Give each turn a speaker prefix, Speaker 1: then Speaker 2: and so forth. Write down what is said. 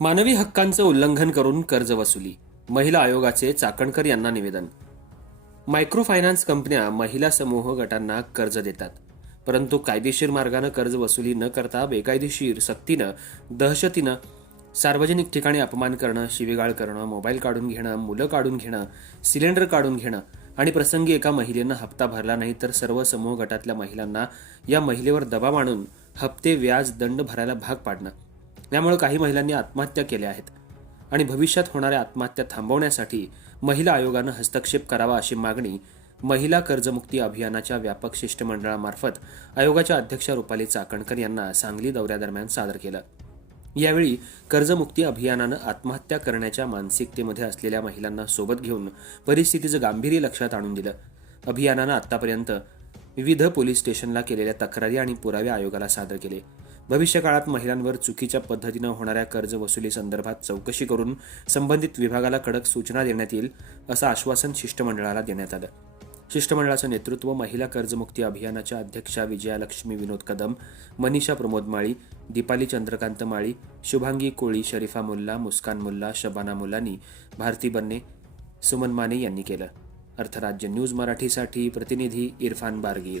Speaker 1: मानवी हक्कांचं उल्लंघन करून कर्ज वसुली महिला आयोगाचे चाकणकर यांना निवेदन. मायक्रो फायनान्स कंपन्या महिला समूह गटांना कर्ज देतात. परंतु कायदेशीर मार्गानं कर्ज वसुली न करता बेकायदेशीर सक्तीनं दहशतीनं सार्वजनिक ठिकाणी अपमान करणं शिवीगाळ करणं मोबाईल काढून घेणं मुलं काढून घेणं सिलेंडर काढून घेणं आणि प्रसंगी एका महिलेनं हप्ता भरला नाही तर सर्व समूह गटातल्या महिलांना या महिलेवर दबाव आणून हप्ते व्याज दंड भरायला भाग पाडणं. यामुळे काही महिलांनी आत्महत्या केल्या आहेत. आणि भविष्यात होणाऱ्या आत्महत्या थांबवण्यासाठी महिला आयोगानं हस्तक्षेप करावा अशी मागणी महिला कर्जमुक्ती अभियानाच्या व्यापक शिष्टमंडळामार्फत आयोगाच्या अध्यक्ष रुपाली चाकणकर यांना सांगली दौऱ्यादरम्यान सादर केलं. यावेळी कर्जमुक्ती अभियानानं आत्महत्या करण्याच्या मानसिकतेमध्ये असलेल्या महिलांना सोबत घेऊन परिस्थितीचं गांभीर्य लक्षात आणून दिलं. अभियानानं आतापर्यंत विविध पोलीस स्टेशनला केलेल्या तक्रारी आणि पुरावे आयोगाला सादर केले. भविष्यकाळात महिलांवर चुकीच्या पद्धतीनं होणाऱ्या कर्ज वसुली संदर्भात चौकशी करून संबंधित विभागाला कडक सूचना देण्यात येईल असं आश्वासन शिष्टमंडळाला देण्यात आलं. शिष्टमंडळाचं नेतृत्व महिला कर्जमुक्ती अभियानाच्या अध्यक्षा विजयालक्ष्मी विनोद कदम मनीषा प्रमोद माळी दीपाली चंद्रकांत माळी शुभांगी कोळी शरीफा मुल्ला मुस्कान मुल्ला शबाना मुलानी भारती बन्ने सुमन माने यांनी केलं. अर्थराज्य न्यूज मराठीसाठी प्रतिनिधी इरफान बारगीर.